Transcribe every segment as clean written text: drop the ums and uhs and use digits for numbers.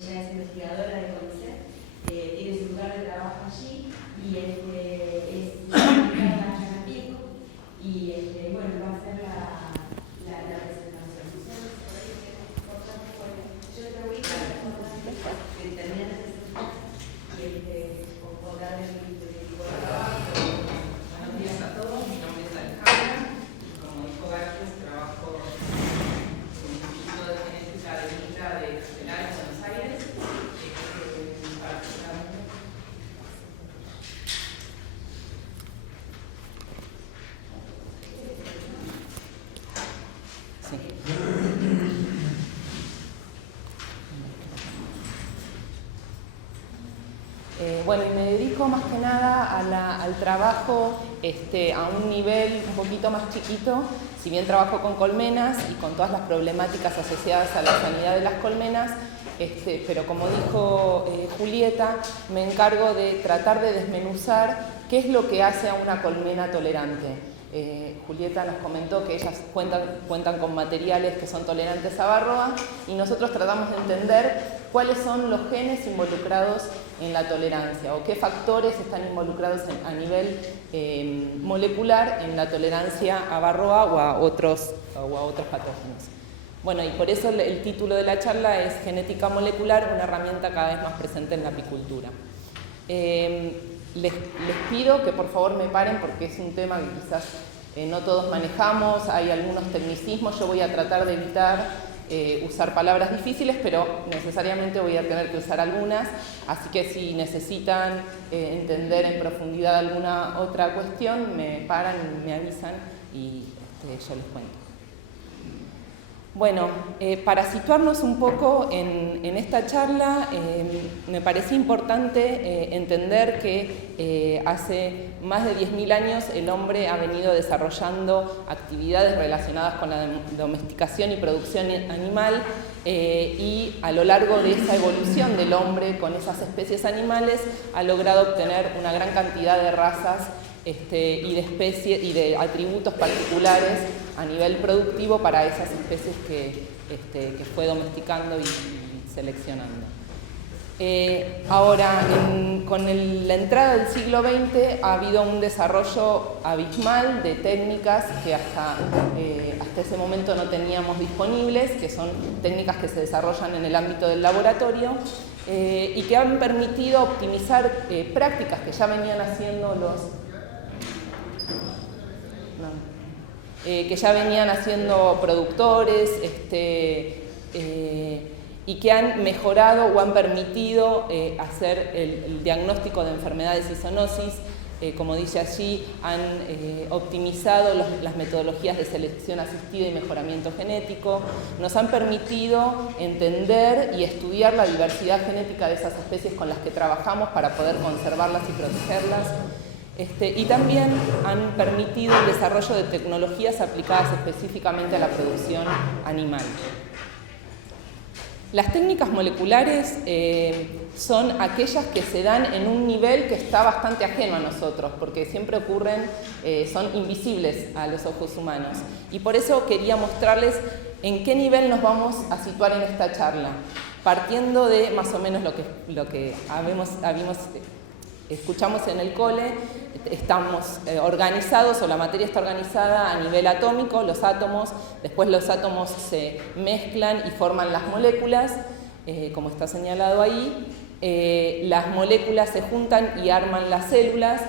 Ella es investigadora de CONICET, tiene su lugar de trabajo allí y es invitada a Chanapico y bueno, va a hacer la presentación. Yo te voy a dar que termina de presentar y por darle el tipo de trabajo. Buenos días a todos, mi nombre es Alejandra y como dijo García, trabajo en el Instituto de Genética de Mita de Castelar, Buenos Aires. Bueno, y me dedico más que nada al trabajo a un nivel un poquito más chiquito, si bien trabajo con colmenas y con todas las problemáticas asociadas a la sanidad de las colmenas, pero como dijo Julieta, me encargo de tratar de desmenuzar qué es lo que hace a una colmena tolerante. Julieta nos comentó que ellas cuentan con materiales que son tolerantes a Varroa y nosotros tratamos de entender cuáles son los genes involucrados en la tolerancia o qué factores están involucrados a nivel molecular en la tolerancia a Varroa o a otros patógenos. Bueno, y por eso el título de la charla es Genética molecular, una herramienta cada vez más presente en la apicultura. Les pido que por favor me paren porque es un tema que quizás no todos manejamos, hay algunos tecnicismos, yo voy a tratar de evitar usar palabras difíciles, pero necesariamente voy a tener que usar algunas, así que si necesitan entender en profundidad alguna otra cuestión, me paran, me avisan y yo les cuento. Bueno, para situarnos un poco en esta charla, me parecía importante entender que hace más de 10.000 años el hombre ha venido desarrollando actividades relacionadas con la domesticación y producción animal y a lo largo de esa evolución del hombre con esas especies animales ha logrado obtener una gran cantidad de razas y de especies y de atributos particulares a nivel productivo para esas especies que fue domesticando y seleccionando. Ahora, con la entrada del siglo XX ha habido un desarrollo abismal de técnicas que hasta ese momento no teníamos disponibles, que son técnicas que se desarrollan en el ámbito del laboratorio y que han permitido optimizar prácticas que ya venían haciendo productores y que han mejorado o han permitido hacer el diagnóstico de enfermedades y zoonosis. Como dice allí, han optimizado las metodologías de selección asistida y mejoramiento genético, nos han permitido entender y estudiar la diversidad genética de esas especies con las que trabajamos para poder conservarlas y protegerlas. Y también han permitido el desarrollo de tecnologías aplicadas específicamente a la producción animal. Las técnicas moleculares son aquellas que se dan en un nivel que está bastante ajeno a nosotros, porque siempre ocurren, son invisibles a los ojos humanos. Y por eso quería mostrarles en qué nivel nos vamos a situar en esta charla, partiendo de más o menos lo que escuchamos en el cole. Estamos organizados, o la materia está organizada a nivel atómico, los átomos, después los átomos se mezclan y forman las moléculas, como está señalado ahí. Las moléculas se juntan y arman las células,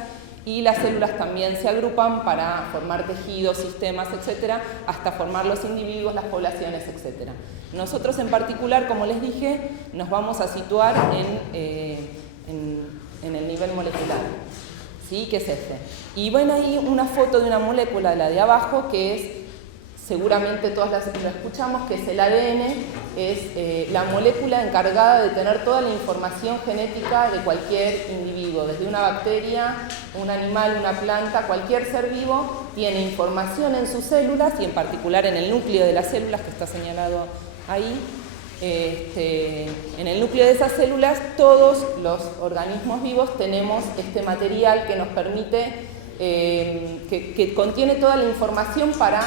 y las células también se agrupan para formar tejidos, sistemas, etcétera, hasta formar los individuos, las poblaciones, etcétera. Nosotros en particular, como les dije, nos vamos a situar en el nivel molecular, ¿sí? Que es este. Y ven ahí una foto de una molécula, la de abajo, que es, seguramente todas las escuchamos, que es el ADN, es la molécula encargada de tener toda la información genética de cualquier individuo, desde una bacteria, un animal, una planta, cualquier ser vivo tiene información en sus células y en particular en el núcleo de las células, que está señalado ahí. En el núcleo de esas células todos los organismos vivos tenemos este material que nos permite, que contiene toda la información para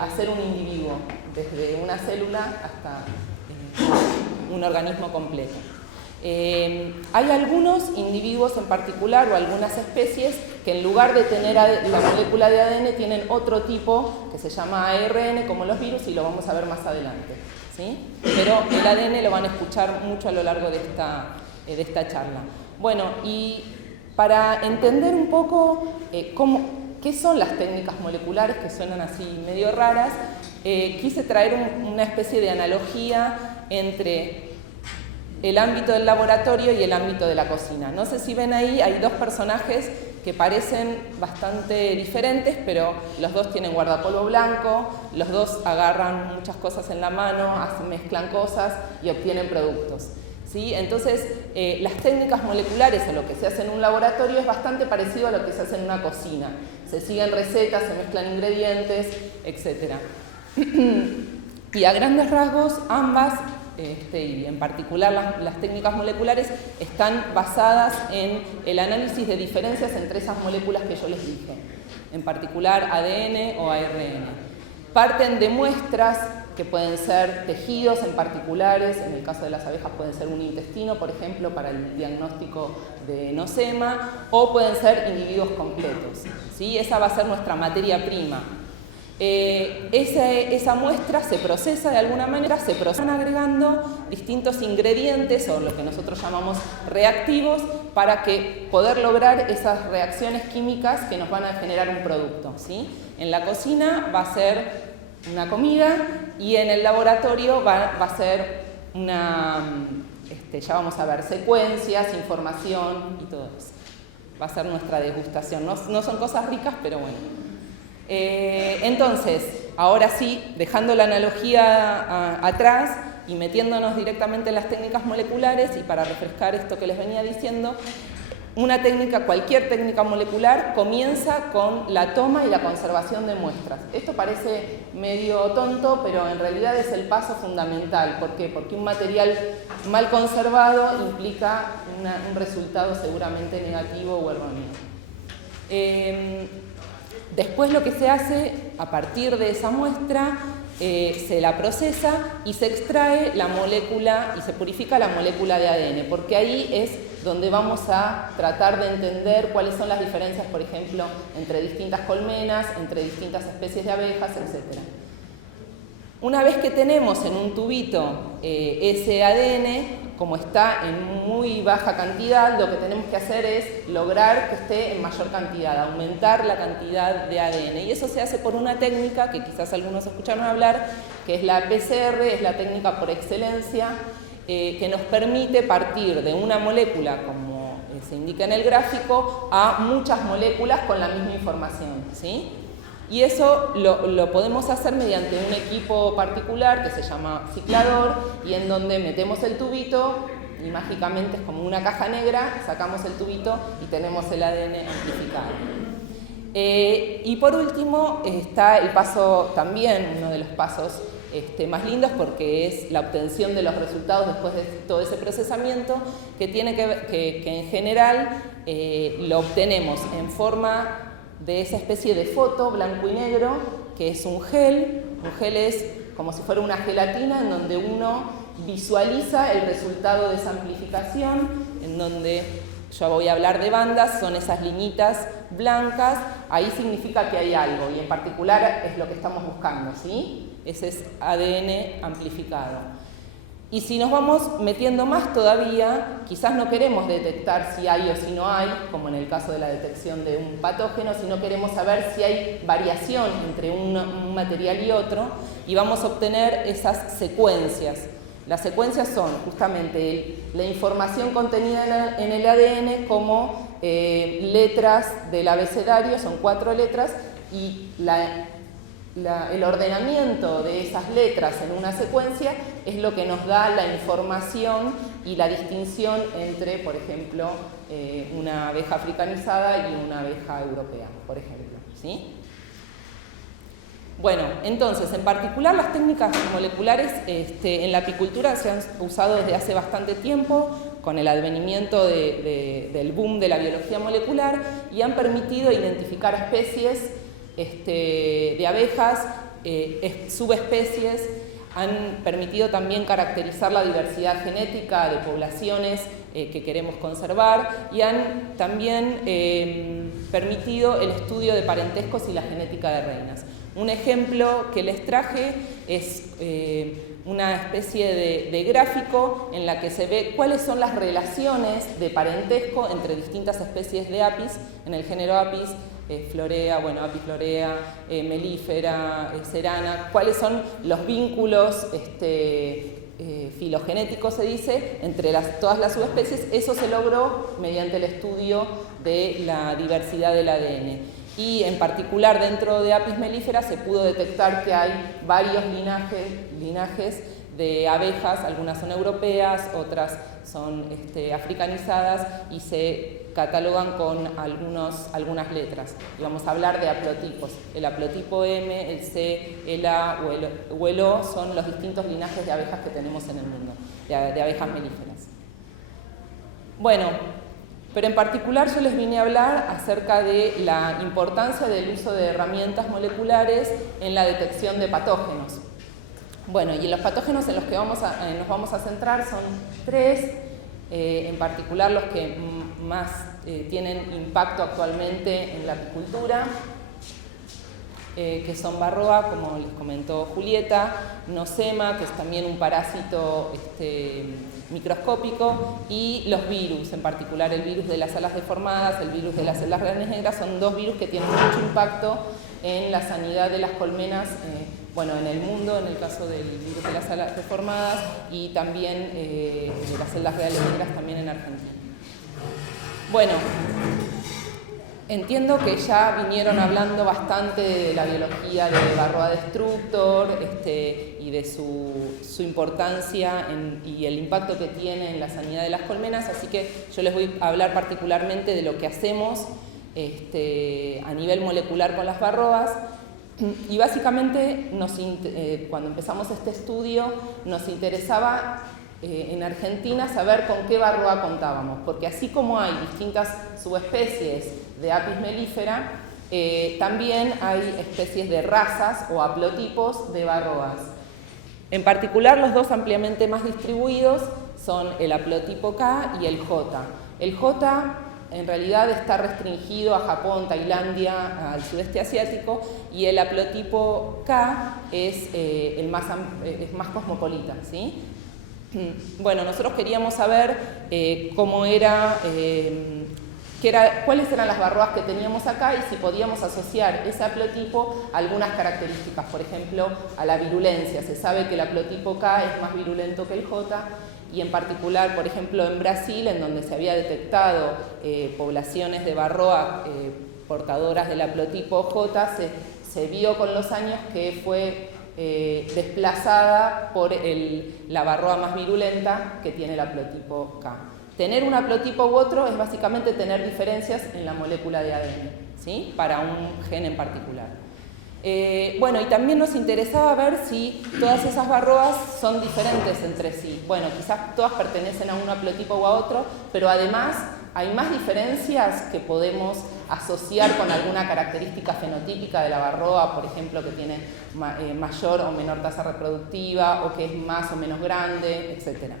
hacer un individuo, desde una célula hasta un organismo completo. Hay algunos individuos en particular o algunas especies que en lugar de tener la molécula de ADN tienen otro tipo que se llama ARN, como los virus, y lo vamos a ver más adelante, ¿sí? Pero el ADN lo van a escuchar mucho a lo largo de esta charla. Bueno, y para entender un poco qué son las técnicas moleculares, que suenan así medio raras, quise traer una especie de analogía entre el ámbito del laboratorio y el ámbito de la cocina. No sé si ven ahí, hay dos personajes que parecen bastante diferentes, pero los dos tienen guardapolvo blanco, los dos agarran muchas cosas en la mano, mezclan cosas y obtienen productos, ¿sí? Entonces, las técnicas moleculares o lo que se hace en un laboratorio es bastante parecido a lo que se hace en una cocina. Se siguen recetas, se mezclan ingredientes, etc. Y a grandes rasgos, ambas, y en particular las técnicas moleculares, están basadas en el análisis de diferencias entre esas moléculas que yo les dije, en particular ADN o ARN. Parten de muestras que pueden ser tejidos en particulares, en el caso de las abejas pueden ser un intestino, por ejemplo, para el diagnóstico de nosema, o pueden ser individuos completos, ¿sí? Esa va a ser nuestra materia prima. Esa muestra se procesa de alguna manera, se procesan agregando distintos ingredientes o lo que nosotros llamamos reactivos para poder lograr esas reacciones químicas que nos van a generar un producto, ¿sí? En la cocina va a ser una comida y en el laboratorio va a ser ya vamos a ver, secuencias, información y todo eso. Va a ser nuestra degustación. No son cosas ricas, pero bueno. Entonces, ahora sí, dejando la analogía atrás y metiéndonos directamente en las técnicas moleculares, y para refrescar esto que les venía diciendo, cualquier técnica molecular comienza con la toma y la conservación de muestras. Esto parece medio tonto, pero en realidad es el paso fundamental. ¿Por qué? Porque un material mal conservado implica un resultado seguramente negativo o erróneo. Después lo que se hace, a partir de esa muestra, se la procesa y se extrae la molécula y se purifica la molécula de ADN, porque ahí es donde vamos a tratar de entender cuáles son las diferencias, por ejemplo, entre distintas colmenas, entre distintas especies de abejas, etc. Una vez que tenemos en un tubito ese ADN, como está en muy baja cantidad, lo que tenemos que hacer es lograr que esté en mayor cantidad, aumentar la cantidad de ADN. Y eso se hace por una técnica que quizás algunos escucharon hablar, que es la PCR, es la técnica por excelencia, que nos permite partir de una molécula, como se indica en el gráfico, a muchas moléculas con la misma información, ¿sí? Y eso lo podemos hacer mediante un equipo particular que se llama ciclador y en donde metemos el tubito y mágicamente es como una caja negra, sacamos el tubito y tenemos el ADN amplificado. Y por último está el paso también, uno de los pasos más lindos porque es la obtención de los resultados después de todo ese procesamiento que tiene que en general lo obtenemos en forma de esa especie de foto blanco y negro, que es un gel. Un gel es como si fuera una gelatina en donde uno visualiza el resultado de esa amplificación, en donde yo voy a hablar de bandas, son esas liñitas blancas, ahí significa que hay algo, y en particular es lo que estamos buscando, ¿sí? Ese es ADN amplificado. Y si nos vamos metiendo más todavía, quizás no queremos detectar si hay o si no hay, como en el caso de la detección de un patógeno, sino queremos saber si hay variación entre un material y otro, y vamos a obtener esas secuencias. Las secuencias son justamente la información contenida en el ADN como letras del abecedario, son 4 letras, y el ordenamiento de esas letras en una secuencia es lo que nos da la información y la distinción entre, por ejemplo, una abeja africanizada y una abeja europea, por ejemplo, ¿sí? Bueno, entonces, en particular las técnicas moleculares en la apicultura se han usado desde hace bastante tiempo con el advenimiento del boom de la biología molecular y han permitido identificar especies de abejas, subespecies. han permitido también caracterizar la diversidad genética de poblaciones que queremos conservar y han también permitido el estudio de parentescos y la genética de reinas. Un ejemplo que les traje es una especie de gráfico en la que se ve cuáles son las relaciones de parentesco entre distintas especies de Apis, en el género Apis, Florea, bueno, Apis florea, Mellifera, Serana, cuáles son los vínculos filogenéticos, se dice, entre todas las subespecies. Eso se logró mediante el estudio de la diversidad del ADN. Y en particular dentro de Apis mellifera se pudo detectar que hay varios linajes de abejas, algunas son europeas, otras son africanizadas y se catalogan con algunas letras. Y vamos a hablar de haplotipos. El haplotipo M, el C, el A o el O son los distintos linajes de abejas que tenemos en el mundo, de abejas melíferas. Bueno, pero en particular yo les vine a hablar acerca de la importancia del uso de herramientas moleculares en la detección de patógenos. Bueno, y los patógenos en los que nos vamos a centrar son tres, en particular los que más tienen impacto actualmente en la apicultura, que son varroa, como les comentó Julieta, nosema, que es también un parásito microscópico, y los virus, en particular el virus de las alas deformadas, el virus de las celdas reales negras, son dos virus que tienen mucho impacto en la sanidad de las colmenas, bueno, en el mundo, en el caso del virus de las alas deformadas, y también de las celdas reales negras también en Argentina. Bueno, entiendo que ya vinieron hablando bastante de la biología de Varroa destructor y de su importancia y el impacto que tiene en la sanidad de las colmenas, así que yo les voy a hablar particularmente de lo que hacemos a nivel molecular con las varroas. Y básicamente cuando empezamos este estudio nos interesaba en Argentina saber con qué varroa contábamos, porque así como hay distintas subespecies de Apis mellifera, también hay especies de razas o haplotipos de varroas. En particular, los dos ampliamente más distribuidos son el haplotipo K y el J. El J en realidad está restringido a Japón, Tailandia, al sudeste asiático, y el haplotipo K es más cosmopolita, ¿sí? Bueno, nosotros queríamos saber cuáles eran las varroas que teníamos acá y si podíamos asociar ese haplotipo a algunas características, por ejemplo, a la virulencia. Se sabe que el haplotipo K es más virulento que el J, y en particular, por ejemplo, en Brasil, en donde se había detectado poblaciones de varroa portadoras del haplotipo J, se vio con los años que fue desplazada por la varroa más virulenta que tiene el haplotipo K. Tener un haplotipo u otro es básicamente tener diferencias en la molécula de ADN, ¿sí? Para un gen en particular. Bueno, y también nos interesaba ver si todas esas varroas son diferentes entre sí. Bueno, quizás todas pertenecen a un haplotipo o a otro, pero además hay más diferencias que podemos asociar con alguna característica fenotípica de la varroa, por ejemplo, que tiene mayor o menor tasa reproductiva, o que es más o menos grande, etc.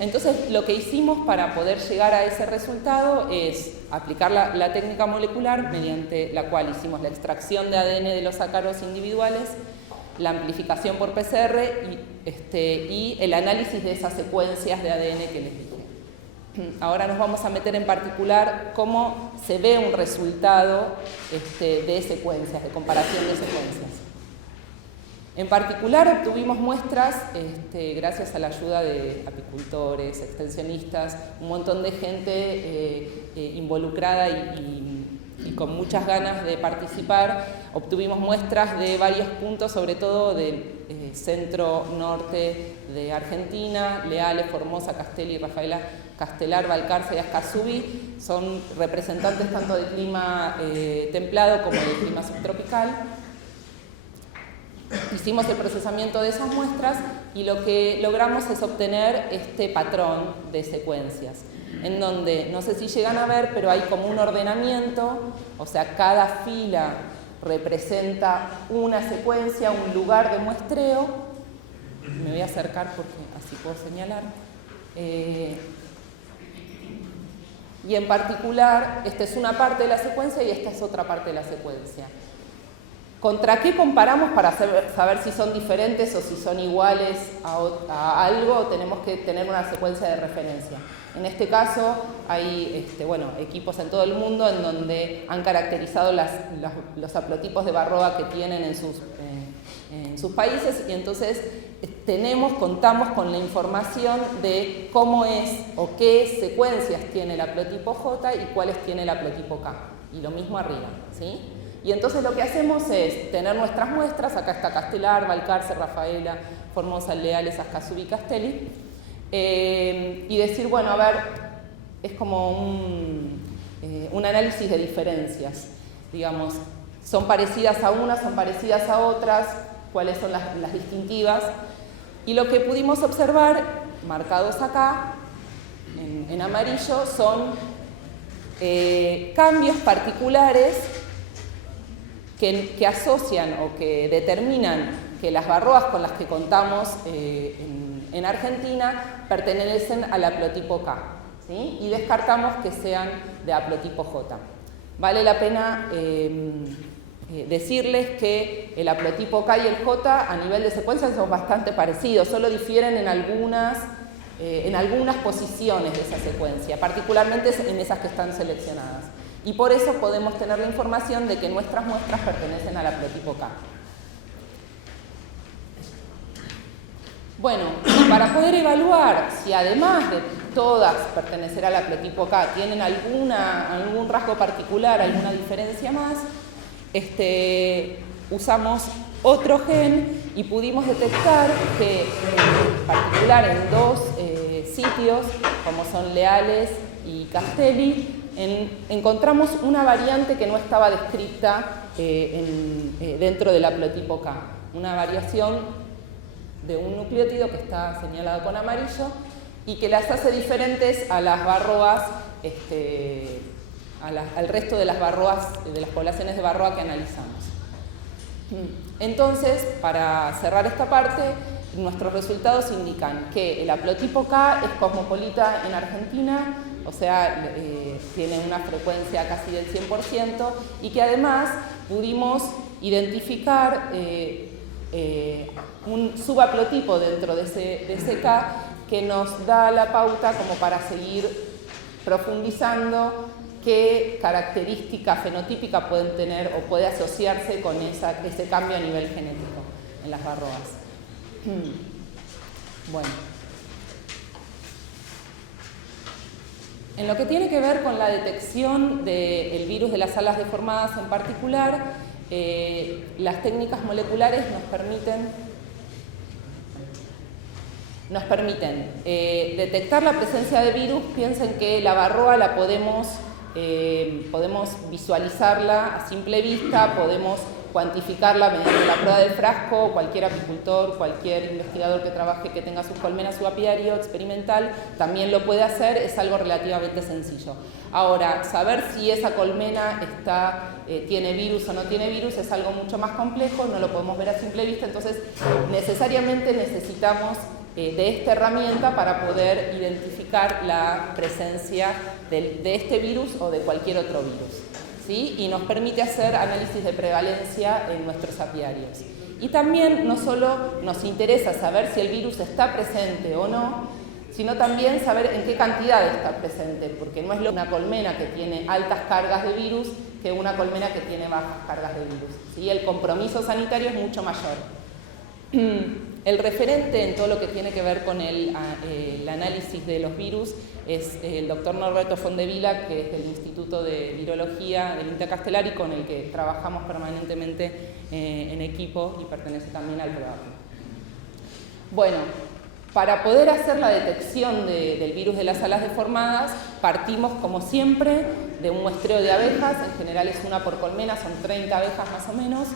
Entonces, lo que hicimos para poder llegar a ese resultado es aplicar la técnica molecular, mediante la cual hicimos la extracción de ADN de los ácaros individuales, la amplificación por PCR y el análisis de esas secuencias de ADN que les dije. Ahora nos vamos a meter en particular cómo se ve un resultado de secuencias, de comparación de secuencias. En particular obtuvimos muestras, gracias a la ayuda de apicultores, extensionistas, un montón de gente involucrada y con muchas ganas de participar. Obtuvimos muestras de varios puntos, sobre todo del centro-norte de Argentina, Leales, Formosa, Castelli, Rafaela, Castelar, Balcarce y Ascasubi. Son representantes tanto del clima templado como del clima subtropical. Hicimos el procesamiento de esas muestras y lo que logramos es obtener este patrón de secuencias, en donde, no sé si llegan a ver, pero hay como un ordenamiento, o sea, cada fila, representa una secuencia, un lugar de muestreo. Me voy a acercar porque así puedo señalar. Y en particular, esta es una parte de la secuencia y esta es otra parte de la secuencia. ¿Contra qué comparamos para saber si son diferentes o si son iguales a algo? Tenemos que tener una secuencia de referencia. En este caso hay equipos en todo el mundo en donde han caracterizado los haplotipos de Varroa que tienen en sus países, y entonces contamos con la información de cómo es o qué secuencias tiene el haplotipo J y cuáles tiene el haplotipo K. Y lo mismo arriba, ¿sí? Y entonces lo que hacemos es tener nuestras muestras, acá está Castelar, Valcarce, Rafaela, Formosa, Leales, Ascazú y Castelli, y decir, bueno, a ver, es como un análisis de diferencias, digamos, son parecidas a unas, son parecidas a otras, cuáles son las distintivas, y lo que pudimos observar, marcados acá, en amarillo, son cambios particulares que asocian o que determinan que las Varroas con las que contamos en Argentina pertenecen al haplotipo K, ¿sí? Y descartamos que sean de haplotipo J. Vale la pena decirles que el haplotipo K y el J a nivel de secuencia son bastante parecidos, solo difieren en algunas posiciones de esa secuencia, particularmente en esas que están seleccionadas. Y por eso podemos tener la información de que nuestras muestras pertenecen al haplotipo K. Bueno, y para poder evaluar si además de todas pertenecer al haplotipo K tienen algún rasgo particular, alguna diferencia más, usamos otro gen y pudimos detectar que en particular en dos sitios, como son Leales y Castelli, encontramos una variante que no estaba descrita dentro del haplotipo K, una variación de un nucleótido que está señalado con amarillo y que las hace diferentes a las Varroas, al resto de las Varroas, de las poblaciones de Varroa que analizamos. Entonces, para cerrar esta parte, nuestros resultados indican que el haplotipo K es cosmopolita en Argentina, o sea, tiene una frecuencia casi del 100%, y que además pudimos identificar un subhaplotipo dentro de ese K que nos da la pauta como para seguir profundizando qué característica fenotípica pueden tener o puede asociarse con ese cambio a nivel genético en las Varroas. Bueno. En lo que tiene que ver con la detección del virus de las alas deformadas en particular, las técnicas moleculares nos permiten detectar la presencia de virus. Piensen que la Varroa la podemos visualizarla a simple vista, podemos cuantificarla mediante la prueba del frasco. Cualquier apicultor, cualquier investigador que tenga sus colmenas, su apiario experimental, también lo puede hacer, es algo relativamente sencillo. Ahora, saber si esa colmena tiene virus o no tiene virus es algo mucho más complejo, no lo podemos ver a simple vista, entonces necesariamente necesitamos de esta herramienta para poder identificar la presencia de este virus o de cualquier otro virus, ¿sí? Y nos permite hacer análisis de prevalencia en nuestros apiarios. Y también no solo nos interesa saber si el virus está presente o no, sino también saber en qué cantidad está presente, porque no es una colmena que tiene altas cargas de virus que una colmena que tiene bajas cargas de virus, ¿sí? El compromiso sanitario es mucho mayor. El referente en todo lo que tiene que ver con el análisis de los virus es el doctor Norberto Fondevila, que es del Instituto de Virología del INTA Castelar y con el que trabajamos permanentemente en equipo y pertenece también al programa. Bueno, para poder hacer la detección del virus de las alas deformadas, partimos como siempre de un muestreo de abejas, en general es una por colmena, son 30 abejas más o menos.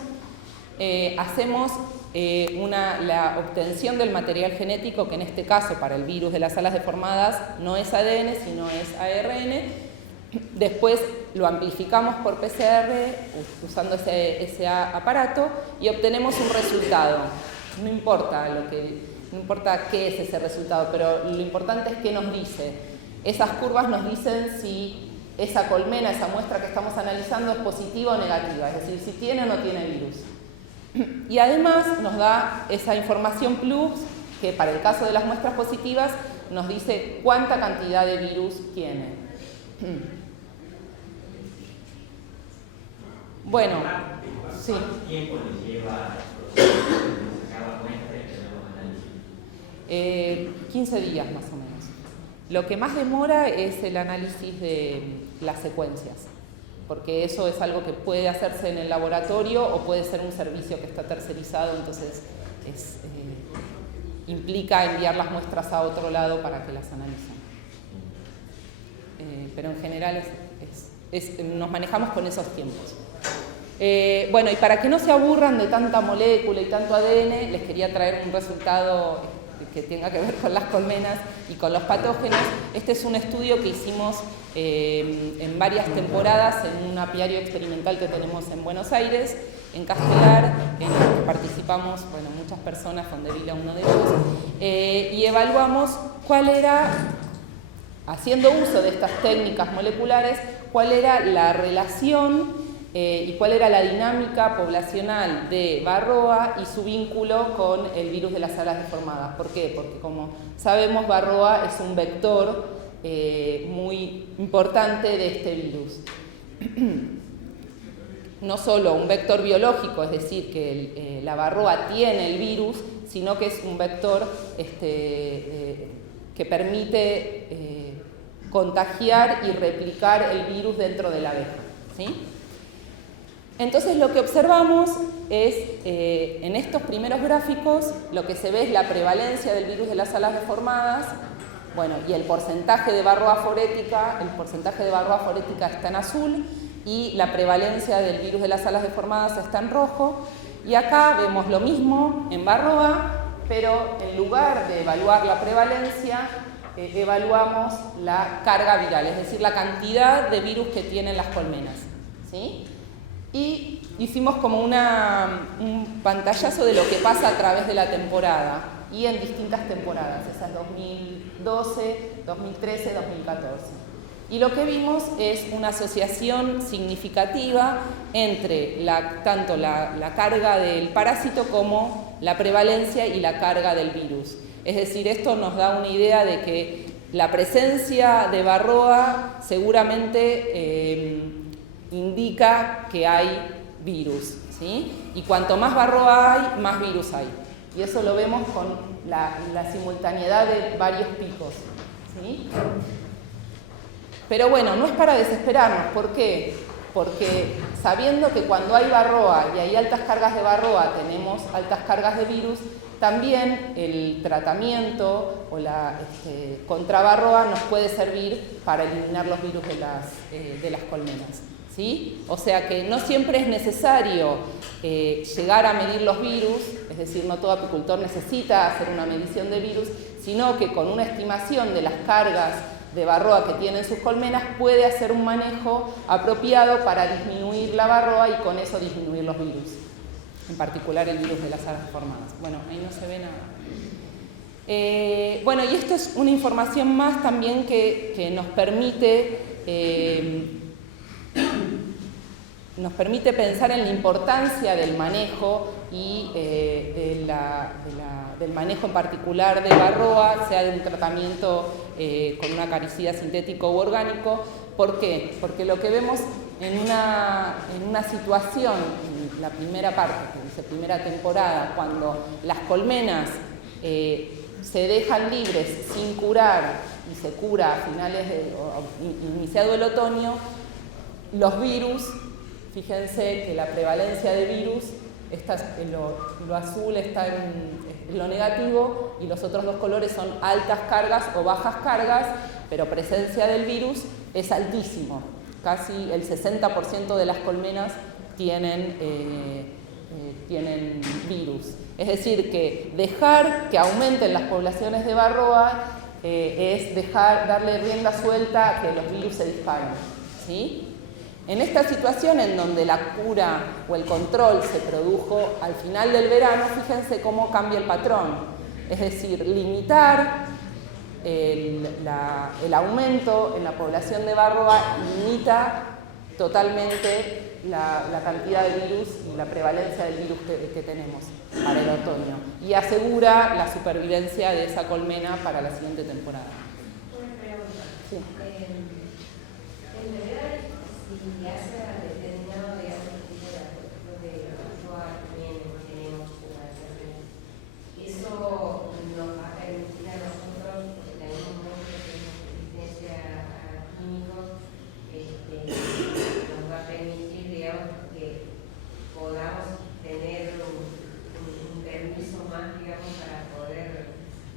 Hacemos la obtención del material genético, que en este caso para el virus de las alas deformadas no es ADN, sino es ARN, Después lo amplificamos por PCR usando ese aparato y obtenemos un resultado. No importa qué es ese resultado, pero lo importante es qué nos dice. Esas curvas nos dicen si esa colmena, esa muestra que estamos analizando es positiva o negativa, es decir, si tiene o no tiene virus. Y además nos da esa información plus que para el caso de las muestras positivas nos dice cuánta cantidad de virus tiene. Bueno, sí. ¿Cuánto tiempo les lleva el proceso de sacar la muestra y hacer los análisis? 15 días más o menos. Lo que más demora es el análisis de las secuencias, porque eso es algo que puede hacerse en el laboratorio o puede ser un servicio que está tercerizado, entonces implica enviar las muestras a otro lado para que las analicen. Pero en general nos manejamos con esos tiempos. Bueno, y para que no se aburran de tanta molécula y tanto ADN, les quería traer un resultado que tenga que ver con las colmenas y con los patógenos. Este es un estudio que hicimos en varias temporadas en un apiario experimental que tenemos en Buenos Aires, en Castelar, en el que participamos, bueno, muchas personas, Fondevila uno de ellos, y evaluamos cuál era, haciendo uso de estas técnicas moleculares, cuál era la relación y cuál era la dinámica poblacional de Varroa y su vínculo con el virus de las alas deformadas. ¿Por qué? Porque como sabemos, Varroa es un vector muy importante de este virus. No solo un vector biológico, es decir, que la Varroa tiene el virus, sino que es un vector que permite contagiar y replicar el virus dentro de la abeja, ¿sí? Entonces lo que observamos es, en estos primeros gráficos, lo que se ve es la prevalencia del virus de las alas deformadas, bueno, y el porcentaje de Varroa forética, está en azul, y la prevalencia del virus de las alas deformadas está en rojo, y acá vemos lo mismo en Varroa, pero en lugar de evaluar la prevalencia, evaluamos la carga viral, es decir, la cantidad de virus que tienen las colmenas, ¿sí? Y hicimos como un pantallazo de lo que pasa a través de la temporada y en distintas temporadas, esas 2012, 2013, 2014. Y lo que vimos es una asociación significativa entre tanto la carga del parásito como la prevalencia y la carga del virus. Es decir, esto nos da una idea de que la presencia de Varroa seguramente indica que hay virus, ¿sí? Y cuanto más Varroa hay, más virus hay. Y eso lo vemos con la simultaneidad de varios picos, ¿sí? Pero bueno, no es para desesperarnos. ¿Por qué? Porque sabiendo que cuando hay Varroa y hay altas cargas de Varroa, tenemos altas cargas de virus, también el tratamiento o contra Varroa nos puede servir para eliminar los virus de las colmenas, ¿sí? O sea que no siempre es necesario llegar a medir los virus, es decir, no todo apicultor necesita hacer una medición de virus, sino que con una estimación de las cargas de Varroa que tienen sus colmenas puede hacer un manejo apropiado para disminuir la Varroa y con eso disminuir los virus, en particular el virus de las alas deformadas. Bueno, ahí no se ve nada. Bueno, y esto es una información más también que nos permite pensar en la importancia del manejo y del manejo en particular de Varroa, sea de un tratamiento con un acaricida sintético u orgánico. ¿Por qué? Porque lo que vemos en una situación, en la primera parte, que dice primera temporada, cuando las colmenas se dejan libres sin curar y se cura a finales iniciado el otoño, los virus, fíjense que la prevalencia de virus, lo azul está en lo negativo y los otros dos colores son altas cargas o bajas cargas, pero presencia del virus es altísimo. Casi el 60% de las colmenas tienen virus. Es decir, que dejar que aumenten las poblaciones de Varroa es darle rienda suelta a que los virus se disparen. ¿sí? En esta situación en donde la cura o el control se produjo al final del verano, fíjense cómo cambia el patrón. Es decir, limitar el aumento en la población de Varroa limita totalmente la cantidad de virus y la prevalencia del virus que tenemos para el otoño y asegura la supervivencia de esa colmena para la siguiente temporada. Una pregunta. Sí. En realidad, si hace determinado tipo de Varroa también tenemos eso nos va a permitir a nosotros, la misma modo que tenemos resistencia a químicos, nos va a permitir, digamos, que podamos tener un permiso más, digamos, para poder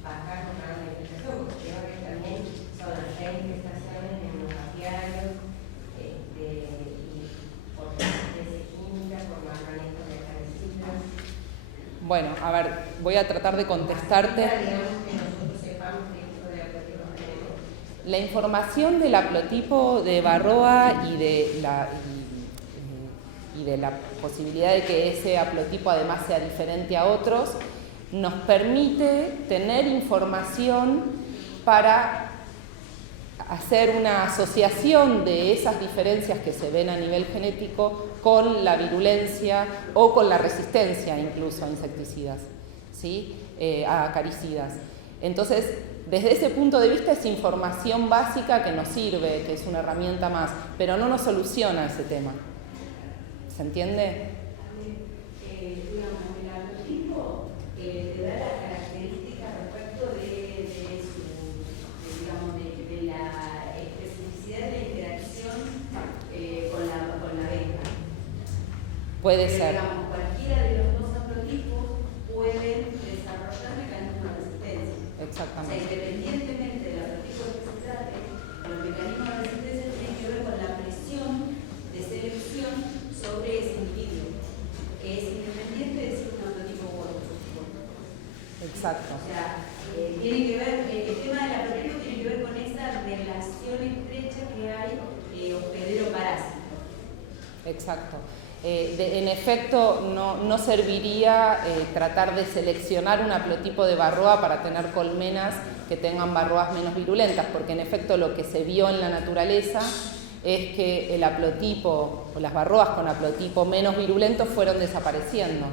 bajar con la infestación, porque creo que también son las 6 estaciones en los apiarios, y por resistencia química, por manejo de herbicidas. Bueno, a ver, voy a tratar de contestarte. La información del haplotipo de Varroa y de la posibilidad de que ese haplotipo además sea diferente a otros, nos permite tener información para hacer una asociación de esas diferencias que se ven a nivel genético con la virulencia o con la resistencia incluso a insecticidas, ¿sí? A acaricidas. Entonces, desde ese punto de vista es información básica que nos sirve, que es una herramienta más, pero no nos soluciona ese tema. ¿Se entiende? Digamos, el haplotipo te da las características respecto de la especificidad de la interacción con la abeja. Puede ser. Digamos, cualquiera de los dos haplotipos pueden desarrollar mecanismos de resistencia. Exactamente. O sea, independientemente del haplotipo que se trate, los mecanismos de resistencia tienen que ver con la presión de selección sobre ese individuo, que es independiente de si es un haplotipo u otro. Exacto. O sea, tiene que ver, el tema del haplotipo tiene que ver con esa relación estrecha que hay hospedero-parásito. Exacto. En efecto, no serviría tratar de seleccionar un haplotipo de Varroa para tener colmenas que tengan Varroas menos virulentas, porque en efecto lo que se vio en la naturaleza es que el haplotipo o las Varroas con haplotipo menos virulento fueron desapareciendo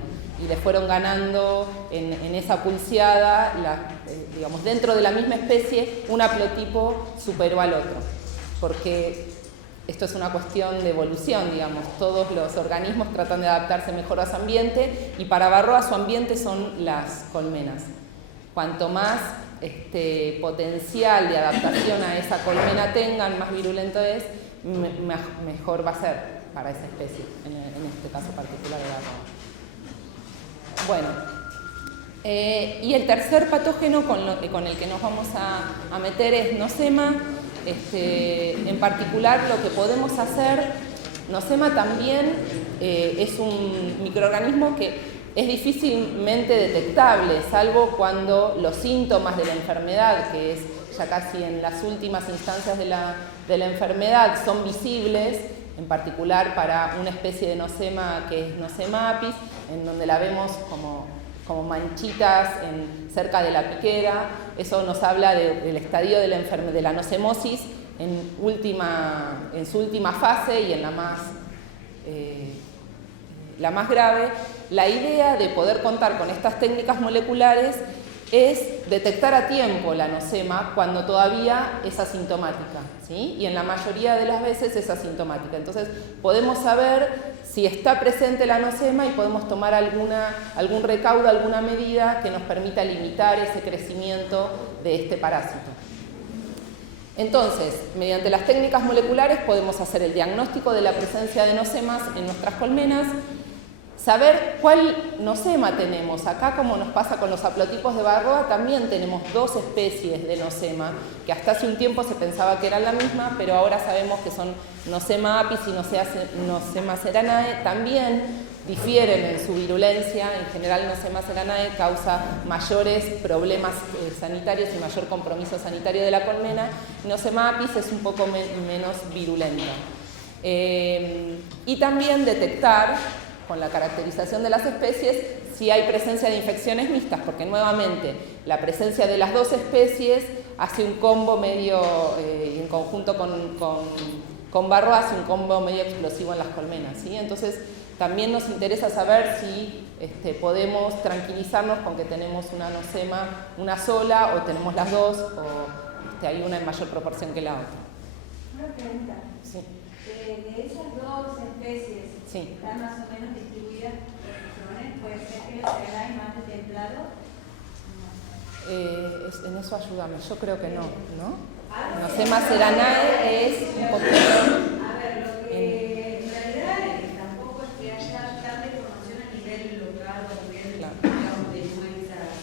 y le fueron ganando en esa pulseada, digamos, dentro de la misma especie, un haplotipo superó al otro, porque esto es una cuestión de evolución, digamos, todos los organismos tratan de adaptarse mejor a su ambiente y para Varroa su ambiente son las colmenas. Cuanto más potencial de adaptación a esa colmena tengan, más virulento es, mejor va a ser para esa especie, en este caso particular de Varroa. Bueno, y el tercer patógeno con el que nos vamos a meter es Nosema. En particular lo que podemos hacer, Nosema también es un microorganismo que es difícilmente detectable, salvo cuando los síntomas de la enfermedad, que es ya casi en las últimas instancias de la enfermedad, son visibles, en particular para una especie de Nosema que es Nosema apis, en donde la vemos como manchitas cerca de la piquera. Eso nos habla del estadio de la nosemosis en su última fase y en la más grave. La idea de poder contar con estas técnicas moleculares es detectar a tiempo la nosema cuando todavía es asintomática, ¿sí? Y en la mayoría de las veces es asintomática. Entonces podemos saber si está presente la nosema y podemos tomar algún recaudo, alguna medida que nos permita limitar ese crecimiento de este parásito. Entonces, mediante las técnicas moleculares podemos hacer el diagnóstico de la presencia de nosemas en nuestras colmenas, saber cuál nosema tenemos. Acá, como nos pasa con los haplotipos de Varroa, también tenemos dos especies de nosema, que hasta hace un tiempo se pensaba que eran la misma, pero ahora sabemos que son Nosema apis y Nosema ceranae. También difieren en su virulencia. En general, Nosema ceranae causa mayores problemas sanitarios y mayor compromiso sanitario de la colmena. Nosema apis es un poco menos virulenta. Y también detectar, con la caracterización de las especies, si hay presencia de infecciones mixtas, porque nuevamente la presencia de las dos especies hace un combo medio, en conjunto con Varroa, hace un combo medio explosivo en las colmenas, ¿sí? Entonces también nos interesa saber si podemos tranquilizarnos con que tenemos una anosema, una sola, o tenemos las dos, o hay una en mayor proporción que la otra. Una pregunta. Sí. De esas dos especies, sí. ¿están más o menos distribuidas por regiones? ¿Puede ser que los hay más de templado? En eso ayúdame, yo creo que no, ¿no? Anosema seranae es un poquito... A ver, lo que en realidad tampoco es que haya tanta información a nivel local o a nivel, digamos, de nuestras,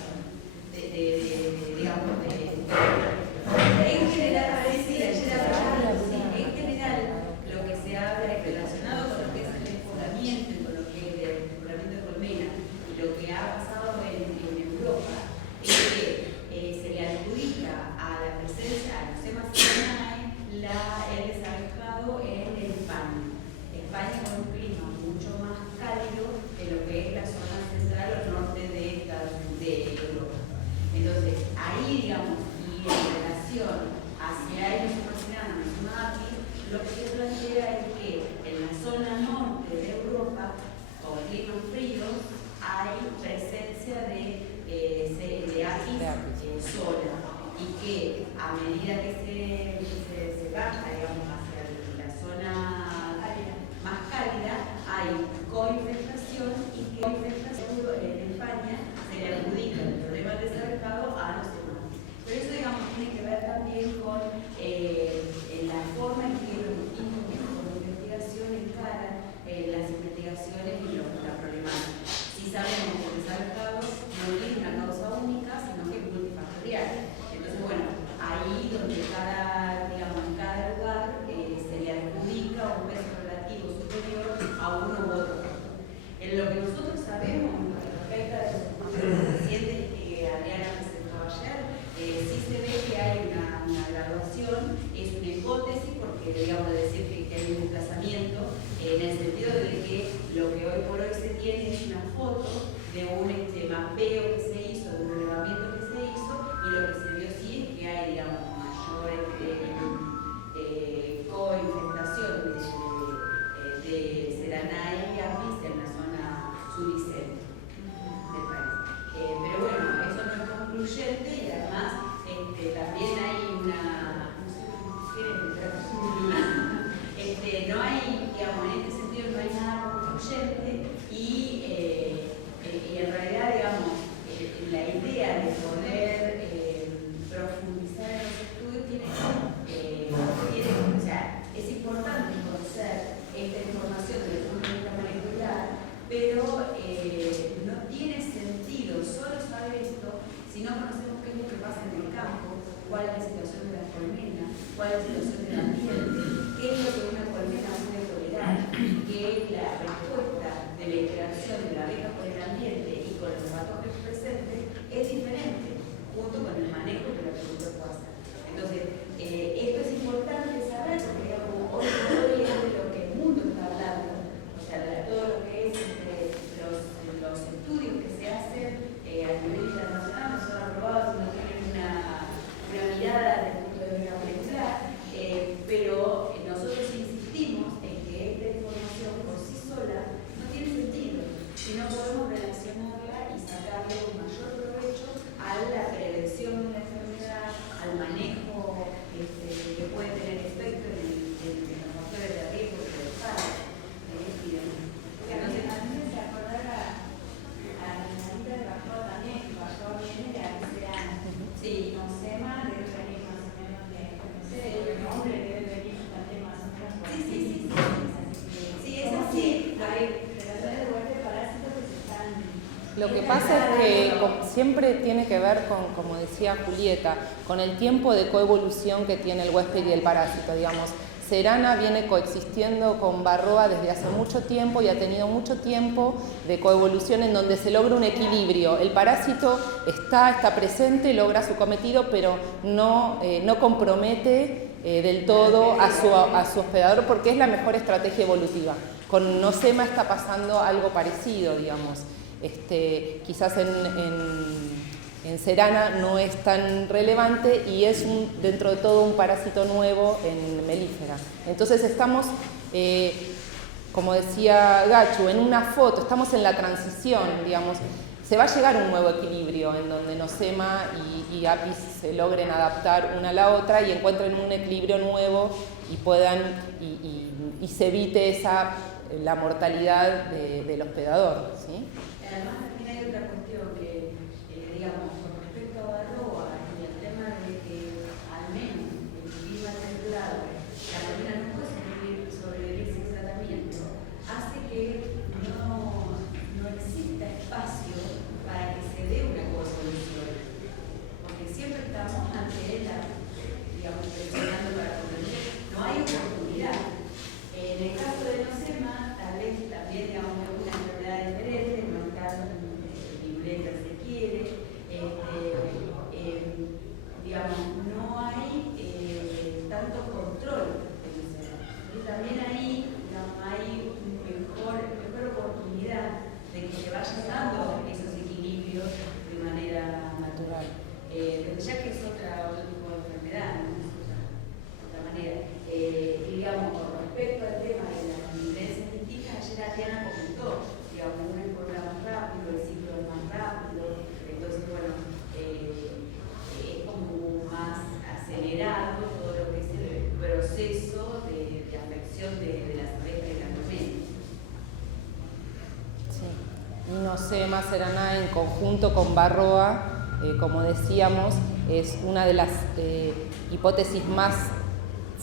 digamos, en general, en general, lo que se habla es relacionado con lo que es el despoblamiento y con lo que es el despoblamiento de colmena y lo que ha pasado en Europa, es que se le adjudica a la presencia, a los Anosema seranae, el desarrollado en España. España con un clima mucho más cálido de lo que es la zona central o norte de Europa. Entonces, ahí, digamos, y en relación hacia el Anosema seranae, lo que se plantea es que en la zona norte de Europa, con climas fríos, hay presencia de Apis sola, y que a medida que se baja, digamos, hacia la zona más cálida, hay coinfestación, y que en España se le adjudica el problema del desarrollado a los demás. Pero eso, digamos, tiene que ver también con la forma en que los distintos grupos de investigación encaran las investigaciones y la problemática. Si sabemos que el desarrollado no tiene una causa única, sino que es multifactorial. Entonces, bueno, ahí donde en cada lugar se le adjudica un peso relativo superior a uno u otro. En lo que nosotros sabemos respecto a las informaciones recientes que Adriana presentó ayer, sí se ve que hay una graduación, es una hipótesis, porque digamos decir que hay un desplazamiento, en el sentido de que lo que hoy por hoy se tiene es una foto de un mapeo que se hizo, de un relevamiento que se hizo, y lo que se vio sí es que hay, digamos, mayor coinfestación de seranae y apis en la zona sur y centro del país. Pero bueno, eso no es concluyente, y además también hay no hay, digamos, en este sentido no hay nada concluyente, y en realidad, digamos, la idea de poder profundizar en los estudios o sea, es importante conocer esta información desde el punto de vista molecular, pero no tiene sentido solo saber esto si no conocemos qué es lo que pasa en el campo, cuál es la situación de las colmenas, cuál es la situación del ambiente, qué es lo que una colmena puede tolerar, qué es la respuesta de la interacción de la abeja con el ambiente y con los patógenos presentes, es diferente, junto con el manejo que el agricultor puede hacer. Entonces, esto es importante saber, porque digamos, hoy por hoy es de lo que el mundo está hablando, o sea, de todo lo que es los estudios que se hacen a nivel internacional no son aprobados, no tienen una mirada desde el punto de vista molecular, pero nosotros insistimos en que esta información por sí sola no tiene sentido si no podemos relacionarla y sacarle un mayor provecho a la prevención de la enfermedad, al manejo que puede tener efecto en los factores de riesgo que los padres. Entonces, a mí me hace acordar a la niñita de Bajó también, que Bajó viene de Avicerana. Sí, Anosema debe venir más o menos de, no sé, el nombre debe venir también más o menos. Sí, es así. Hay relaciones de vuelta de parásitos que se están... Lo que pasa es que siempre tiene que ver con, como decía Julieta, con el tiempo de coevolución que tiene el huésped y el parásito, digamos. Serana viene coexistiendo con Varroa desde hace mucho tiempo y ha tenido mucho tiempo de coevolución en donde se logra un equilibrio. El parásito está presente, logra su cometido, pero no compromete del todo a su hospedador, porque es la mejor estrategia evolutiva. Con Nosema está pasando algo parecido, digamos. Quizás en Serana no es tan relevante y es dentro de todo un parásito nuevo en melífera. Entonces estamos, como decía Gachu, en una foto, estamos en la transición, digamos. Se va a llegar a un nuevo equilibrio en donde Nosema y Apis se logren adaptar una a la otra y encuentren un equilibrio nuevo y puedan y se evite la mortalidad del hospedador, ¿sí? Además, también hay otra cuestión que, digamos, con respecto a Barroa y el tema de que al menos el clima templado, la colmena no puede sobrevivir sin tratamiento, hace que no exista espacio para que se dé una coevolución. Porque siempre estamos ante ella, digamos, presionando para comprender. No hay oportunidad. En el caso de Nosema, tal vez también, digamos, es una enfermedad diferente, no está violenta si quiere, digamos, no hay tanto control de Nosema. Y también ahí, digamos, hay mejor oportunidad de que se vayan dando esos equilibrios de manera natural. Ya que es otro tipo de enfermedad, ¿no? Es otra manera. Digamos, con respecto al tema de las diferencias distintas, ayer Adriana comentó, digamos, uno es por más rápido, el ciclo es más rápido, entonces, bueno, es como más acelerado todo lo que es el proceso de afección de las abejas de la colmena. Sí. Y Nosema Serana en conjunto con Varroa, como decíamos, es una de las hipótesis más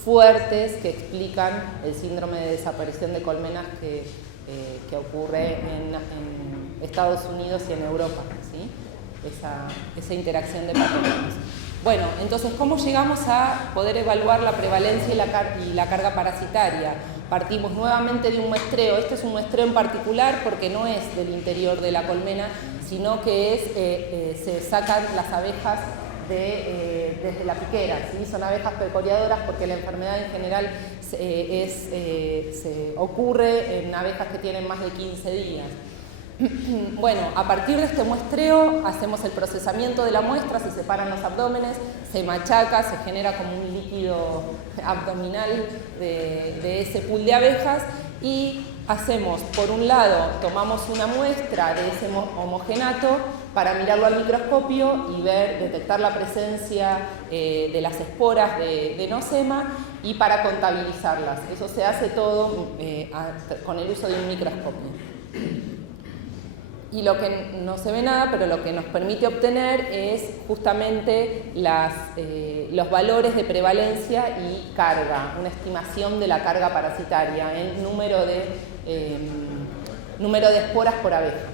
fuertes que explican el síndrome de desaparición de colmenas que ocurre en Estados Unidos y en Europa, ¿sí? Esa interacción de patógenos. Bueno, entonces, ¿cómo llegamos a poder evaluar la prevalencia y la carga parasitaria? Partimos nuevamente de un muestreo. Este es un muestreo en particular porque no es del interior de la colmena, sino que se sacan las abejas desde la piquera, ¿sí? Son abejas precoriadoras porque la enfermedad en general se ocurre en abejas que tienen más de 15 días. Bueno, a partir de este muestreo hacemos el procesamiento de la muestra, se separan los abdómenes, se machaca, se genera como un líquido abdominal de ese pool de abejas y hacemos, por un lado, tomamos una muestra de ese homogenato para mirarlo al microscopio y detectar la presencia de las esporas de Nosema y para contabilizarlas. Eso se hace todo con el uso de un microscopio. Y lo que no se ve nada, pero lo que nos permite obtener es justamente los valores de prevalencia y carga, una estimación de la carga parasitaria en número de esporas por abeja.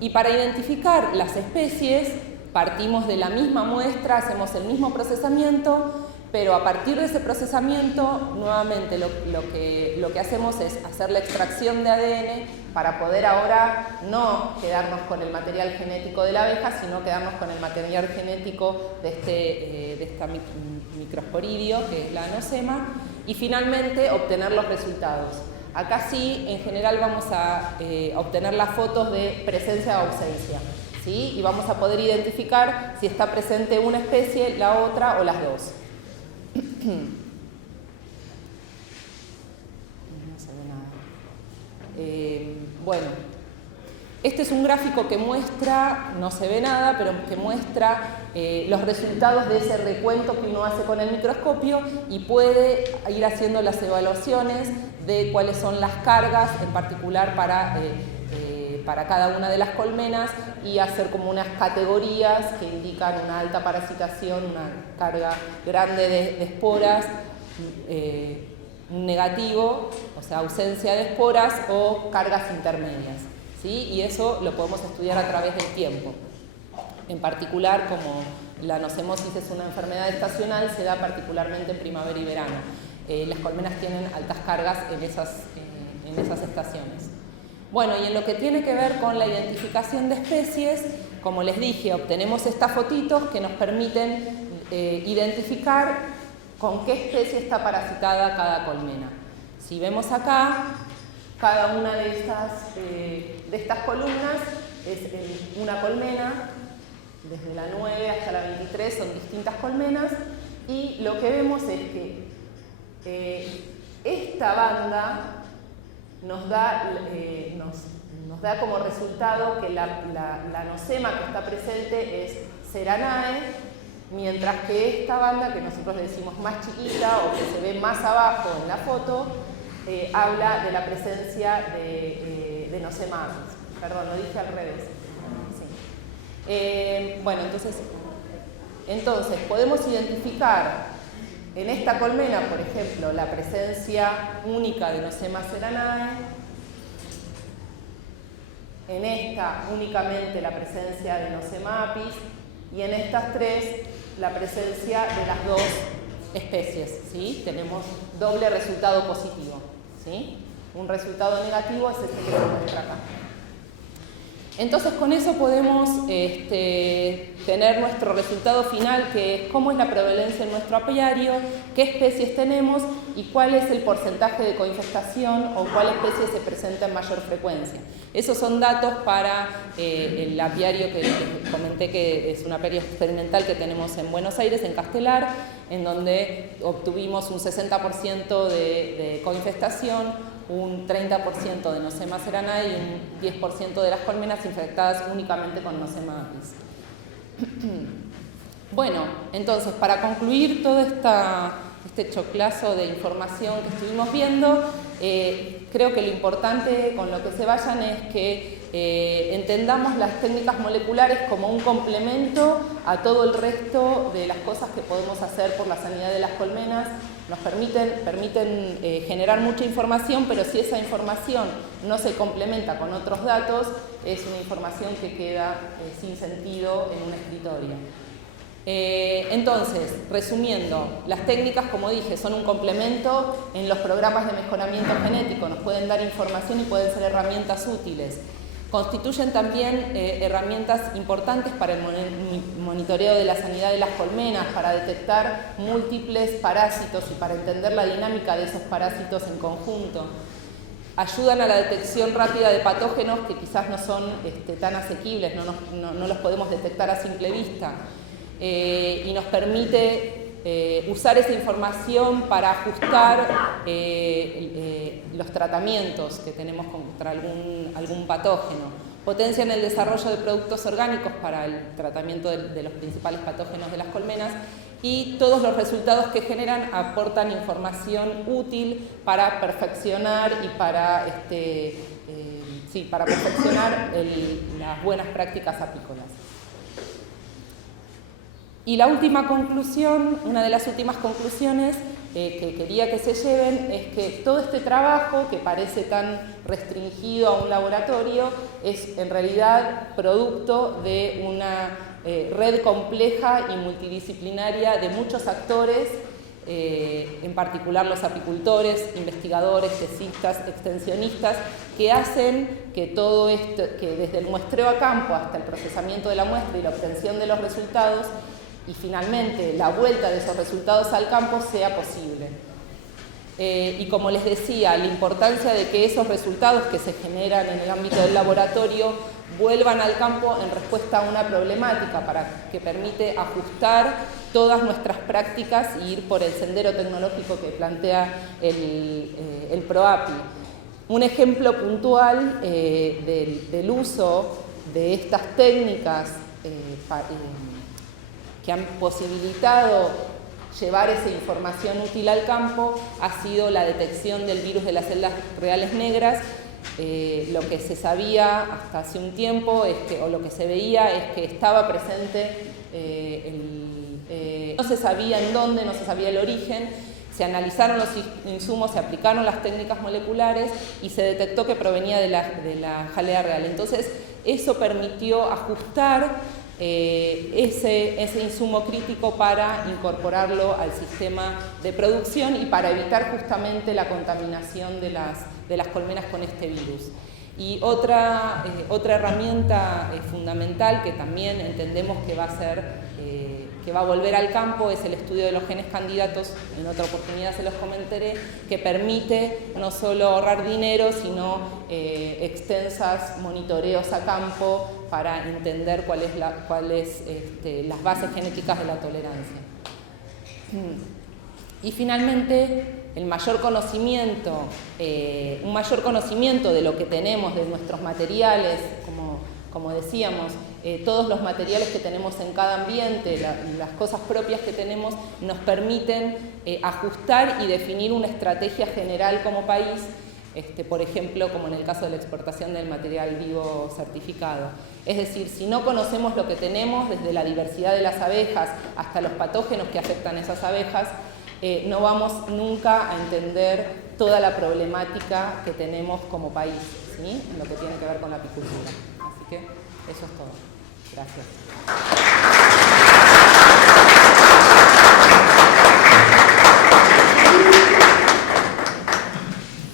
Y para identificar las especies, partimos de la misma muestra, hacemos el mismo procesamiento, pero a partir de ese procesamiento, nuevamente lo que hacemos es hacer la extracción de ADN para poder ahora no quedarnos con el material genético de la abeja, sino quedarnos con el material genético de esta microsporidio, que es la Nosema, y finalmente obtener los resultados. Acá sí, en general vamos a obtener las fotos de presencia o ausencia, ¿sí? Y vamos a poder identificar si está presente una especie, la otra o las dos. No se ve nada. Bueno, este es un gráfico que muestra, no se ve nada, pero que muestra los resultados de ese recuento que uno hace con el microscopio y puede ir haciendo las evaluaciones de cuáles son las cargas, en particular para cada una de las colmenas, y hacer como unas categorías que indican una alta parasitación, una carga grande de esporas, un negativo, o sea, ausencia de esporas o cargas intermedias, ¿sí? Y eso lo podemos estudiar a través del tiempo. En particular, como la nocemosis es una enfermedad estacional, se da particularmente en primavera y verano. Las colmenas tienen altas cargas en esas estaciones. Bueno, y en lo que tiene que ver con la identificación de especies, como les dije, obtenemos estas fotitos que nos permiten identificar con qué especie está parasitada cada colmena. Si vemos acá, cada una de estas columnas es una colmena, desde la 9 hasta la 23 son distintas colmenas, y lo que vemos es que esta banda nos da como resultado que la nosema que está presente es Seranae, mientras que esta banda, que nosotros le decimos más chiquita o que se ve más abajo en la foto, habla de la presencia de Nosema apis. Perdón, lo dije al revés. Sí. Bueno, entonces podemos identificar en esta colmena, por ejemplo, la presencia única de Nosema seranae, en esta únicamente la presencia de Nosema apis, y en estas tres la presencia de las dos especies, ¿sí? Tenemos doble resultado positivo, ¿sí? Un resultado negativo es este que se muestra acá. Entonces con eso podemos tener nuestro resultado final, que es cómo es la prevalencia en nuestro apiario, qué especies tenemos y cuál es el porcentaje de coinfestación o cuál especie se presenta en mayor frecuencia. Esos son datos para el apiario que comenté, que es un apiario experimental que tenemos en Buenos Aires, en Castelar, en donde obtuvimos un 60% de coinfestación, un 30% de Nosema seranae y un 10% de las colmenas infectadas únicamente con Nosema apis. Bueno, entonces, para concluir todo este choclazo de información que estuvimos viendo, creo que lo importante con lo que se vayan es que entendamos las técnicas moleculares como un complemento a todo el resto de las cosas que podemos hacer por la sanidad de las colmenas. Nos permiten generar mucha información, pero si esa información no se complementa con otros datos, es una información que queda sin sentido en un escritorio. Entonces, resumiendo, las técnicas, como dije, son un complemento en los programas de mejoramiento genético, nos pueden dar información y pueden ser herramientas útiles. Constituyen también herramientas importantes para el monitoreo de la sanidad de las colmenas, para detectar múltiples parásitos y para entender la dinámica de esos parásitos en conjunto. Ayudan a la detección rápida de patógenos que quizás no son tan asequibles, no los podemos detectar a simple vista. Y nos permite usar esa información para ajustar los tratamientos que tenemos contra algún patógeno. Potencian el desarrollo de productos orgánicos para el tratamiento de los principales patógenos de las colmenas, y todos los resultados que generan aportan información útil para perfeccionar y para perfeccionar las buenas prácticas apícolas. Y la última conclusión, una de las últimas conclusiones que quería que se lleven, es que todo este trabajo, que parece tan restringido a un laboratorio, es en realidad producto de una red compleja y multidisciplinaria de muchos actores, en particular los apicultores, investigadores, tesistas, extensionistas, que hacen que todo esto, que desde el muestreo a campo hasta el procesamiento de la muestra y la obtención de los resultados, y finalmente la vuelta de esos resultados al campo sea posible. Y como les decía, la importancia de que esos resultados que se generan en el ámbito del laboratorio vuelvan al campo en respuesta a una problemática que permite ajustar todas nuestras prácticas y ir por el sendero tecnológico que plantea el PROAPI. Un ejemplo puntual del uso de estas técnicas que han posibilitado llevar esa información útil al campo ha sido la detección del virus de las células reales negras. Lo que se sabía hasta hace un tiempo, o lo que se veía, es que estaba presente, no se sabía en dónde, no se sabía el origen. Se analizaron los insumos, se aplicaron las técnicas moleculares y se detectó que provenía de la jalea real. Entonces, eso permitió ajustar ese insumo crítico para incorporarlo al sistema de producción y para evitar justamente la contaminación de las colmenas con este virus. Y otra herramienta fundamental que también entendemos que va a ser que va a volver al campo es el estudio de los genes candidatos, en otra oportunidad se los comentaré, que permite no solo ahorrar dinero, sino extensas monitoreos a campo para entender cuáles las bases genéticas de la tolerancia. Y finalmente, un mayor conocimiento de lo que tenemos, de nuestros materiales, como decíamos, todos los materiales que tenemos en cada ambiente, las cosas propias que tenemos, nos permiten ajustar y definir una estrategia general como país, por ejemplo, como en el caso de la exportación del material vivo certificado. Es decir, si no conocemos lo que tenemos, desde la diversidad de las abejas hasta los patógenos que afectan a esas abejas, no vamos nunca a entender toda la problemática que tenemos como país, ¿sí? En lo que tiene que ver con la apicultura. Así que eso es todo. Gracias.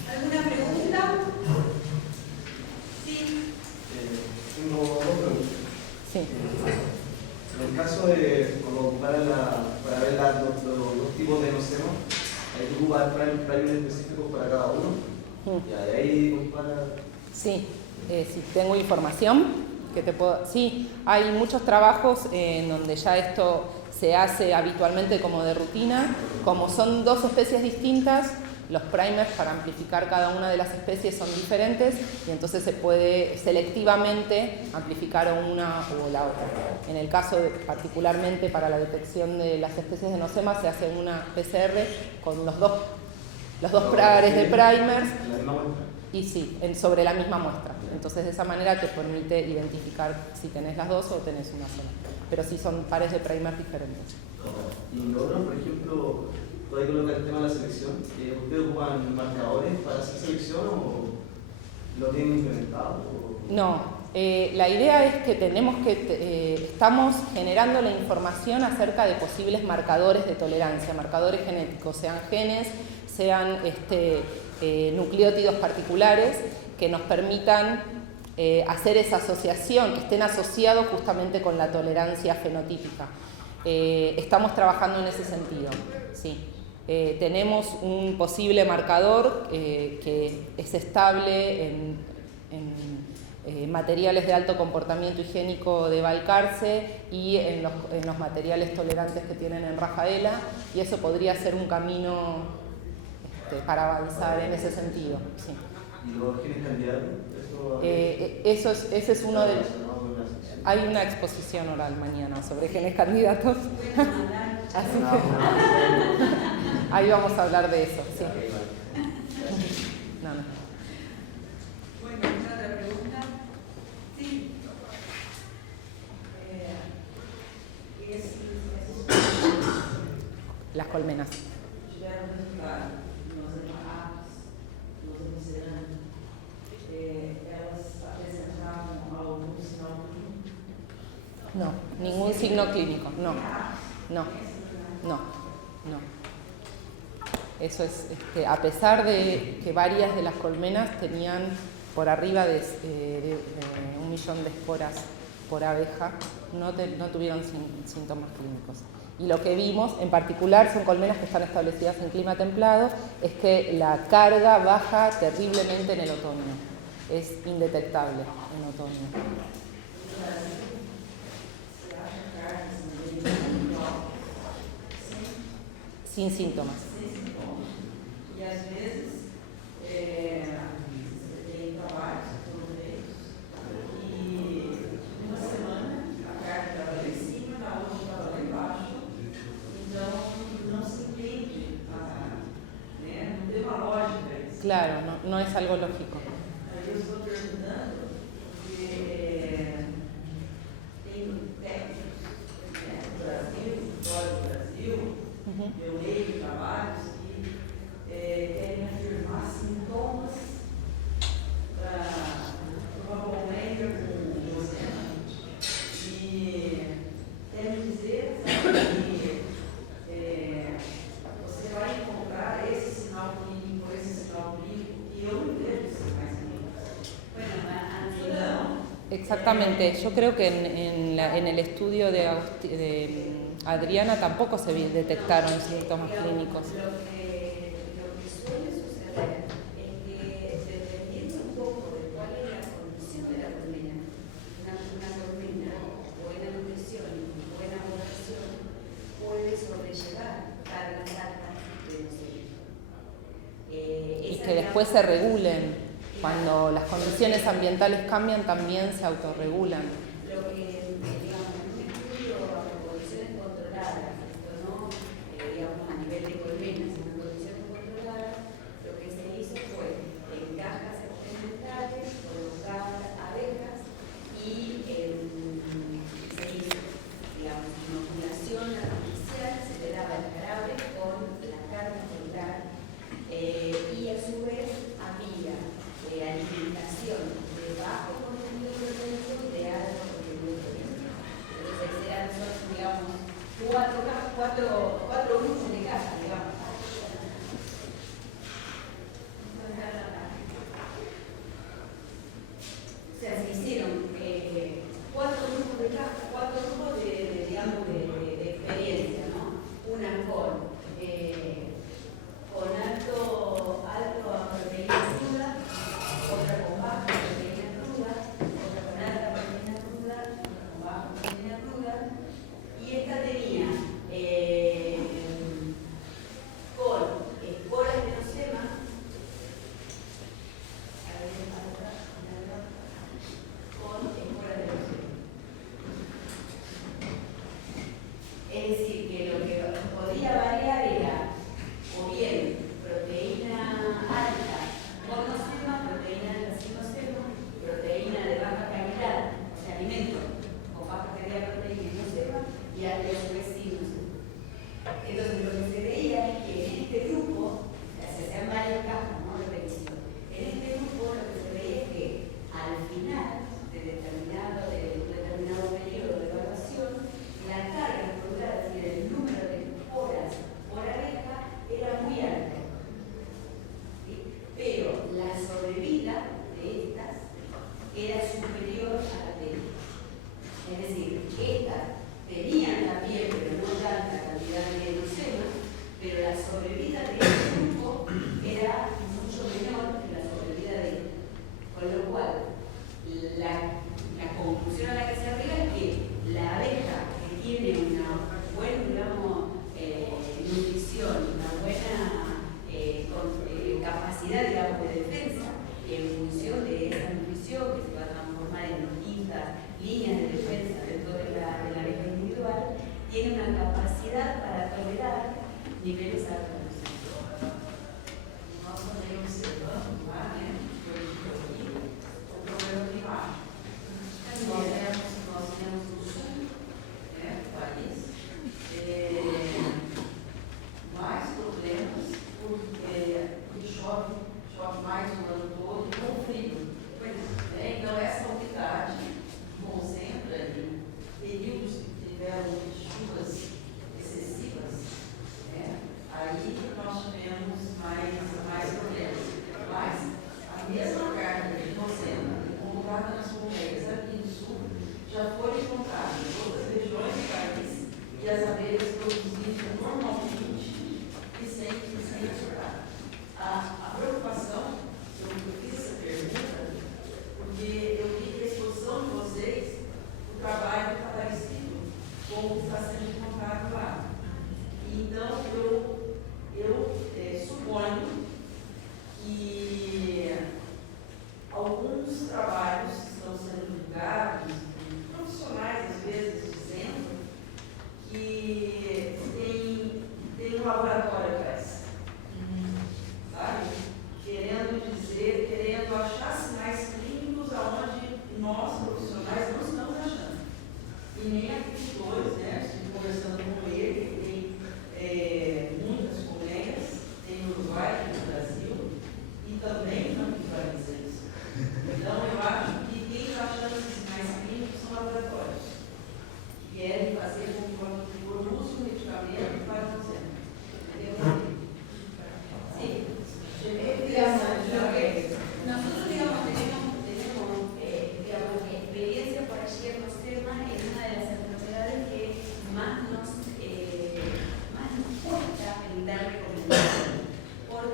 ¿Alguna pregunta? Sí. Tengo dos preguntas. Sí. En el caso de para ver los dos tipos de enocemas, hay que ocupar primer específicos para cada uno. Y ahí compara. Sí, si tengo información que te puedo. Sí, hay muchos trabajos en donde ya esto se hace habitualmente como de rutina. Como son dos especies distintas, los primers para amplificar cada una de las especies son diferentes y entonces se puede selectivamente amplificar una o la otra. En el caso particularmente para la detección de las especies de enocemas se hace una PCR con los dos pares de primers y sí, sobre la misma muestra. Entonces de esa manera te permite identificar si tenés las dos o tenés una sola. Pero sí son pares de primers diferentes. Y lo otro, por ejemplo, todavía coloca el tema de la selección. ¿Ustedes ocupan marcadores para hacer selección o lo tienen implementado? No, la idea es que estamos generando la información acerca de posibles marcadores de tolerancia, marcadores genéticos, sean genes, sean nucleótidos particulares que nos permitan hacer esa asociación, que estén asociados justamente con la tolerancia fenotípica. Estamos trabajando en ese sentido, sí. Tenemos un posible marcador que es estable en materiales de alto comportamiento higiénico de Balcarce y en los materiales tolerantes que tienen en Rafaela, y eso podría ser un camino para avanzar en ese sentido. Sí. ¿Y los genes candidatos? Ese es uno de los... Hay una exposición oral mañana sobre genes candidatos. Así que ahí vamos a hablar de eso. Sí. No. Bueno, ¿otra pregunta? Sí. Las colmenas. No, ningún signo clínico, no. Eso es, a pesar de que varias de las colmenas tenían por arriba de 1 millón de esporas por abeja, no tuvieron síntomas clínicos. Y lo que vimos, en particular, son colmenas que están establecidas en clima templado, es que la carga baja terriblemente en el otoño. Es indetectable en otoño. Sin síntomas. Y a veces tem trabalhos sobre eles e uma semana a carga estava lá em cima, na outra estava lá embaixo, então não se entende, não tem uma lógica isso. Claro, no es algo lógico. Aí eu estou perguntando porque tem técnicos no Brasil, fora do Brasil, eu leio trabalhos que querem afirmar sintomas para uma colmeia com ozema e querem dizer que você vai encontrar esse sinal clínico, esse sinal clínico, e eu não vejo sinais clínicos. Não. Exactamente, yo creo que en el estudio de Adriana tampoco se detectaron síntomas clínicos. Lo que suele suceder es que dependiendo un poco de cuál es la condición de la colmena, una colmena, buena nutrición y buena votación, puede sobrellevar cargas altas de nocebo. Y que después se regulen. Cuando las condiciones ambientales cambian, también se autorregulan. Lo que, digamos, en un estudio de condiciones controladas, esto no, digamos, a nivel de colmenas, sino en condiciones controladas, lo que se hizo fue en cajas experimentales colocar abejas y se hizo, digamos, inoculación artificial, se le daba el jarabe con la carga celular y a su vez había alimentación de bajo contenido proteico y de alto contenido proteico. Entonces eran, digamos, cuatro grupos de caja, digamos. O sea, se hicieron 4 grupos de caja, 4 grupos digamos, de experiencia, ¿no? Una con alto proteína cruda, otra con baja proteína cruda, otra con alta proteína cruda, otra con baja proteína cruda, y esta tenía con esporas de nocema, con esporas de nocema. Es decir, que lo que podía variar era o bien proteína alta con nocema, proteína alta sin nocema, proteína de baja calidad, o sea, alimento con baja calidad de proteína y nocema, y a su vez sin nocema. Entonces, lo que se veía es que en este grupo, se hacían varias cajas, ¿no? Repetición. En este grupo, lo que se veía es que al final de un determinado periodo de evaluación, la carga celular, es decir, el número de esporas por abeja, era muy alto. ¿Sí? Pero la sobrevida de estas era superior a la de ellas. Es decir, estas tenían también, pero no tanta cantidad de nocema, pero la sobrevida de este grupo era mucho menor que la sobrevida de ellas. Con lo cual, la conclusión a la que se arriba es que la abeja que tiene una buena, digamos, nutrición, una buena capacidad, digamos, de defensa, en función de esa nutrición que se va a transformar en distintas líneas de defensa dentro de la abeja individual, tiene una capacidad para tolerar niveles altos. Mais problemas, porque chove mais.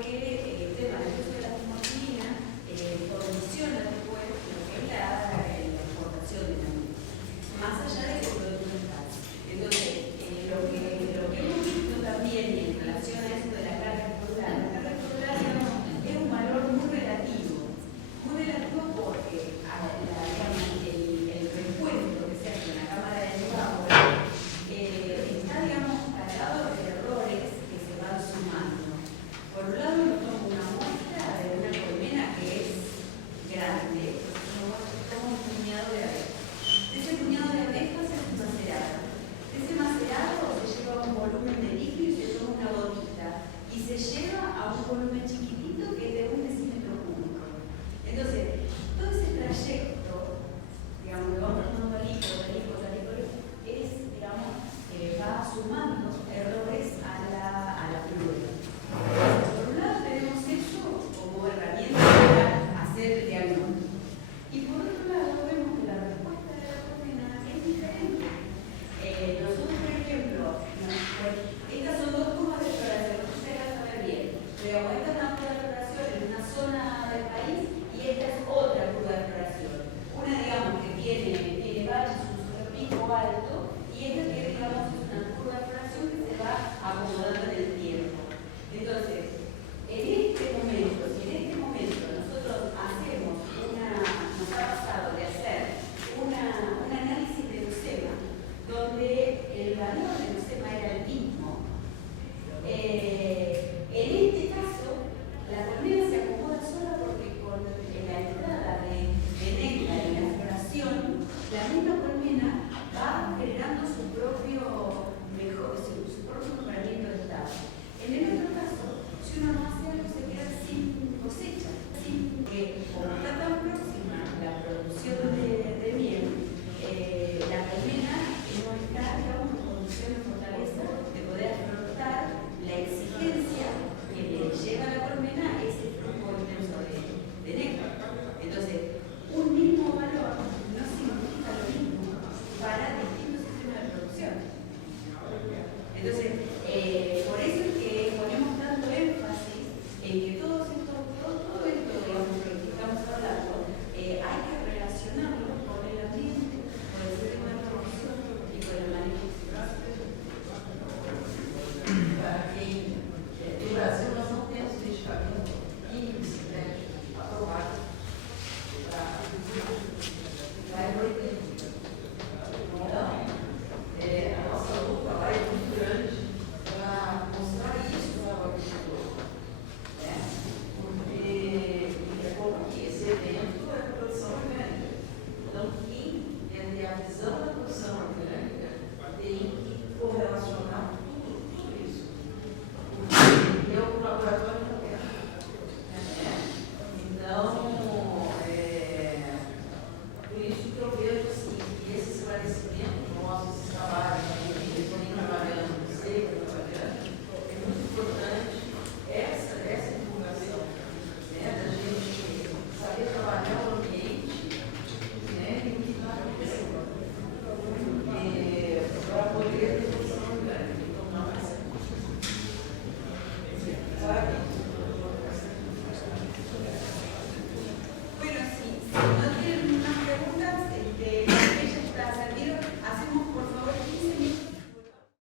que